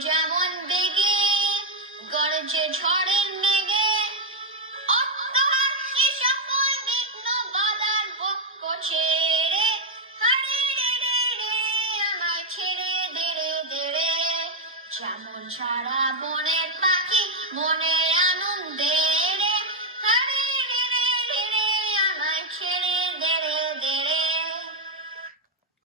যেমন বেগে গরজে ঝড়ের মেঘে অট্টহাস্যে সকল বিঘ্ন বাধার বক্ষ ছেড়ে হারে রে রে রে আমায় ছেড়ে দে রে দে রে যেমন সারা বনের